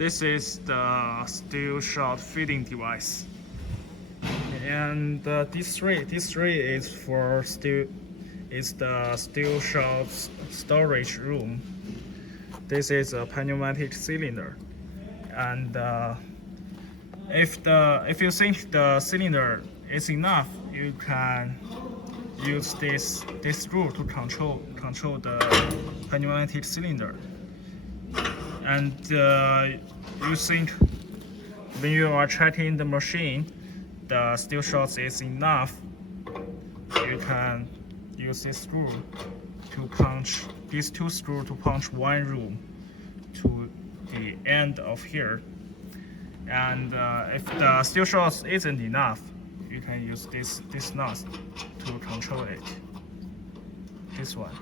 This is the steel shot feeding device. And this tray is for steel. Is the steel shot storage room. This is a pneumatic cylinder, and if you think the cylinder is enough, you can use this screw to control the pneumatic cylinder. And you think when you are checking the machine, the steel shots is enough, you can use this screw to punch, these two screws to punch one room to the end of here. And if the steel shots isn't enough, you can use this nut to control it. This one.